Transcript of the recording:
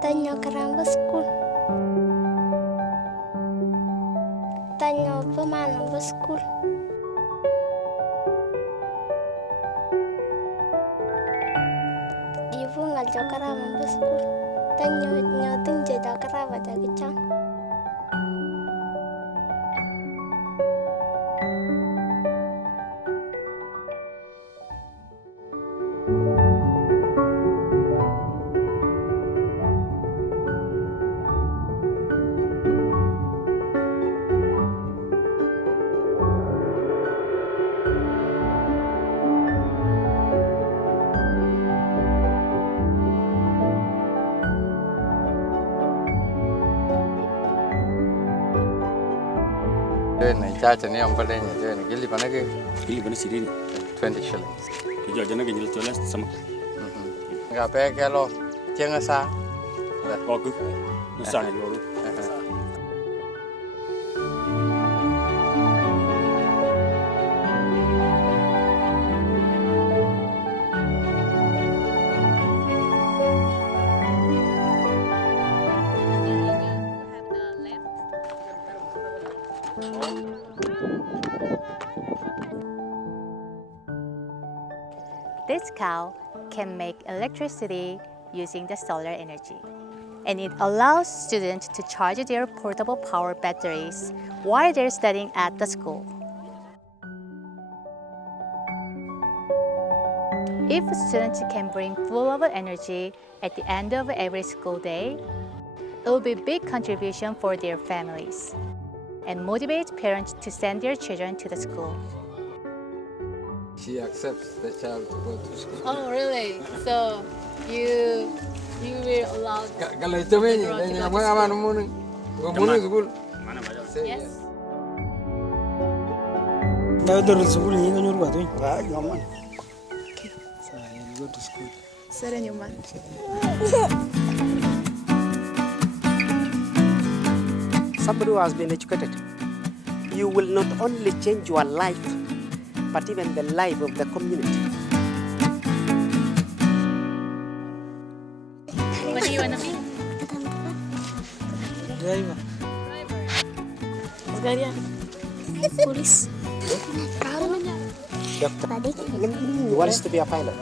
Tanyo karamba school. Tanyo pemana school. Ibu ngajak karamba school. Tanyo nyoting jeda karamba dari kecang. Này cha cho nên ông phải lên nhà này gili mana ke? Gili mana sini? 20 shillings. Kerja jana ke jelas jelas sama. Enggak pakai kalau jangan sah. Kau ke? Nusa ni lo. This cow can make electricity using the solar energy, and it allows students to charge their portable power batteries while they're studying at the school. If students can bring full of energy at the end of every school day, it will be a big contribution for their families and motivate parents to send their children to the school. She accepts the child to go to school. Oh, really? So you will allow Kalau itu ni, ni apa mana mungkin, mungkin school. Mana baca? Yes. Dah dah school ni kan nyuruh tu. Wah, nyaman. Saya go to school. Sere nyaman. Somebody who has been educated, you will not only change your life, but even the life of the community. What do you want to be? Driver. Sekalian. Polis. Doctor. He wants to be a pilot.